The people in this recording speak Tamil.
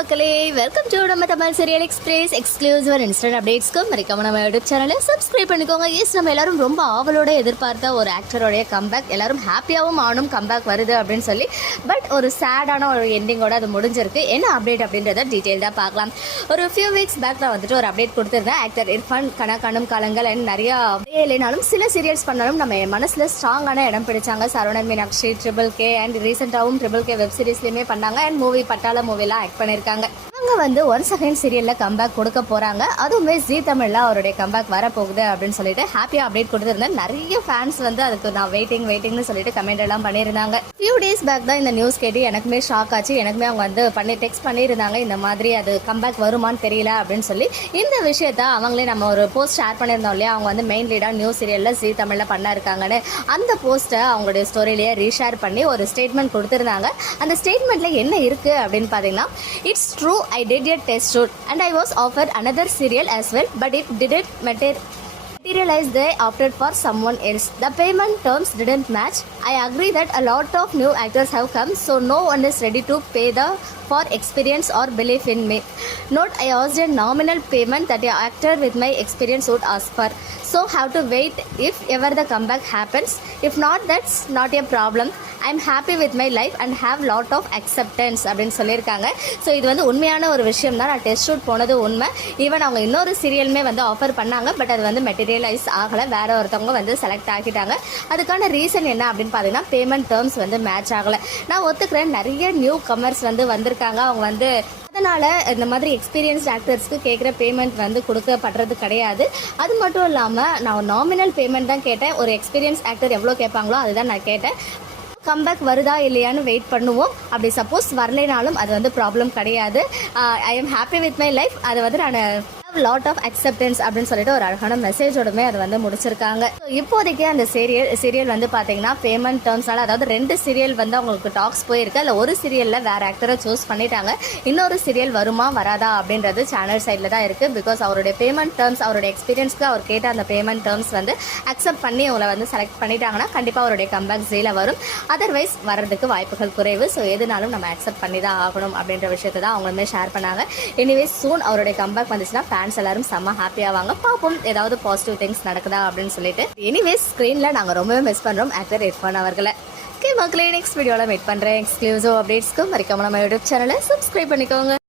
மக்களே வெல்கம் டு நம்ம Tamil serial express exclusive instant அப்டேட்ஸ்க்கு மறக்காம நம்ம யூடியூப் சேனலை சப்ஸ்கிரைப் பண்ணிக்கோங்க. எஸ் நம்ம எல்லாரும் ரொம்ப ஆவலோட எதிர்பார்த்த ஒரு ஆக்டரோடைய கம்பேக் எல்லாரும் ஹாப்பியாகவும் ஆனும் கம்பேக் வருது அப்படின்னு சொல்லி பட் ஒரு சேடான ஒரு எண்டிங்கோட அது முடிஞ்சிருக்கு. என்ன அப்டேட் அப்படின்றத டீட்டெயில்டாக பார்க்கலாம். ஒரு ஃபியூ வீக்ஸ் பேக்கில் வந்துட்டு ஒரு அப்டேட் கொடுத்துருந்தேன். ஆக்டர் இர்ஃபான் கனா கணும் காலங்கள் அண்ட் நிறையா அப்படியே இல்லைனாலும் சில சீரியல்ஸ் பண்ணாலும் நம்ம மனசில் ஸ்ட்ராங்கான இடம் பிடிச்சாங்க. Saravanan Meenakshi triple K and ரீசெண்டாகவும் triple K web சீரிஸ்லையுமே பண்ணாங்க. அண்ட் மூவி பட்டாள மூவிலாம் ஆக்ட் பண்ணியிருக்காங்க. 样的 அவங்க வந்து ஒன் செகண்ட் சீரியலில் கம்பேக் கொடுக்க போகிறாங்க அதுவுமே ஜி தமிழில் அவருடைய கம்பேக் வரப்போகுது அப்படின்னு சொல்லிட்டு ஹாப்பியாக அப்டேட் கொடுத்துருந்தேன் நிறைய ஃபேன்ஸ் வந்து அதுக்கு நான் வெயிட்டிங் வெயிட்டிங்னு சொல்லிட்டு கமெண்ட் எல்லாம் பண்ணியிருந்தாங்க. ஃபியூ டேஸ் பேக் தான் இந்த நியூஸ் கேட்டு எனக்குமே ஷாக் ஆச்சு. எனக்குமே அவங்க வந்து பண்ணி டெக்ஸ்ட் பண்ணியிருந்தாங்க இந்த மாதிரி அது கம்பேக் வருமான்னு தெரியல அப்படின்னு சொல்லி. இந்த விஷயத்த அவங்களே நம்ம ஒரு போஸ்ட் ஷேர் பண்ணியிருந்தோம் இல்லையா? அவங்க வந்து மெயின் லீடாக நியூஸ் சீரியலில் ஜி தமிழில் பண்ண இருக்காங்கன்னு அந்த போஸ்ட்டை அவங்களுடைய ஸ்டோரியிலேயே ரீஷேர் பண்ணி ஒரு ஸ்டேட்மெண்ட் கொடுத்துருந்தாங்க. அந்த ஸ்டேட்மெண்ட்டில் என்ன இருக்குது அப்படின்னு பார்த்தீங்கன்னா it's true I I did a test route and I was offered another cereal as well, but it didn't matter. Materialized they opted for someone else the payment terms didn't match i agree that a lot of new actors have come so no one is ready to pay the for experience or belief in me note i asked a nominal payment that an actor with my experience would ask for so have to wait if ever the comeback happens if not that's not a problem I'm happy with my life and have lot of acceptance அப்படின்னு சொல்லியிருக்காங்க ஸோ இது வந்து உண்மையான ஒரு விஷயம் தான் நான் டெஸ்ட் ஷூட் போனது உண்மை ஈவன் அவங்க இன்னொரு சீரியலுமே வந்து ஆஃபர் பண்ணாங்க பட் அது வந்து மெட்டீரியல் மெட்டீரியலைஸ் ஆகலை. வேற ஒருத்தவங்க வந்து செலக்ட் ஆக்கிட்டாங்க அதுக்கான ரீசன் என்ன அப்படின்னு பார்த்தீங்கன்னா பேமெண்ட் டேர்ம்ஸ் வந்து மேட்ச் ஆகலை. நான் ஒத்துக்கிறேன். நிறைய நியூ கமர்ஸ் வந்து வந்திருக்காங்க. அவங்க வந்து அதனால் இந்த மாதிரி எக்ஸ்பீரியன்ஸ்ட் ஆக்டர்ஸ்க்கு கேட்குற பேமெண்ட் வந்து கொடுக்கப்படுறது கிடையாது. அது மட்டும் இல்லாமல் நான் நாமினல் பேமெண்ட் தான் கேட்டேன். ஒரு எக்ஸ்பீரியன்ஸ் ஆக்டர் எவ்வளோ கேட்பாங்களோ அதுதான் நான் கேட்டேன். கம்பேக் வருதா இல்லையான்னு வெயிட் பண்ணுவோம். அப்படி சப்போஸ் வரலைனாலும் அது வந்து ப்ராப்ளம் கிடையாது. I am happy with my life அது வந்து நான் லாட் ஆஃப் அக்செப்டன்ஸ் அப்படின்னு சொல்லிட்டு ஒரு அழகான மெசேஜோடுமே அது வந்து முடிச்சிருக்காங்க. இப்போதைக்கு அந்த சீரியல் சீரியல் வந்து பார்த்தீங்கன்னா பேமெண்ட் டேர்ம்ஸ்னால அதாவது ரெண்டு சீரியல் வந்து அவங்களுக்கு டாக்ஸ் போயிருக்கு. அதில் ஒரு சீரியலில் வேற ஆக்டரை சூஸ் பண்ணிட்டாங்க. இன்னொரு சீரியல் வருமா வராதா அப்படின்றது சேனல் சைடில் தான் இருக்குது பிகாஸ் அவருடைய பேமெண்ட் டேர்ம்ஸ் அவருடைய எக்ஸ்பீரியன்ஸ்க்கு அவர் கேட்ட அந்த பேமெண்ட் டேர்ம்ஸ் வந்து அக்செப்ட் பண்ணி அவங்கள வந்து செலக்ட் பண்ணிட்டாங்கன்னா கண்டிப்பாக அவருடைய கம்பேக் ஜீல வரும். அதர்வைஸ் வர்றதுக்கு வாய்ப்புகள் குறைவு. ஸோ எதுனாலும் நம்ம அக்செப்ட் பண்ணி தான் ஆகணும் அப்படின்ற விஷயத்தை தான் அவங்களுமே ஷேர் பண்ணாங்க. எனிவேஸ் சூன் அவருடைய கம்பேக் வந்துச்சுன்னா ஃபேன்ஸ் எல்லாரும் செம்ம ஹாப்பியாவாங்க பார்ப்போம் ஏதாவது பாசிட்டிவ் திங்ஸ் நடக்குதா அப்படின்னு சொல்லிட்டு. எனிவேஸ் ஸ்க்ரீனில் நாங்கள் ரொம்பவே மிஸ் பண்ணுறோம் ஆக்டர் இர்ஃபான் அவர்களை. ஓகே மக்களே நெக்ஸ்ட் வீடியோவில் மீட் பண்ணுறேன் எக்ஸ்க்ளூசிவ் அப்டேட்ஸ்க்கு மறக்காம நம்ம யூடியூப் சேனலை சப்ஸ்கிரைப் பண்ணிக்கோங்க.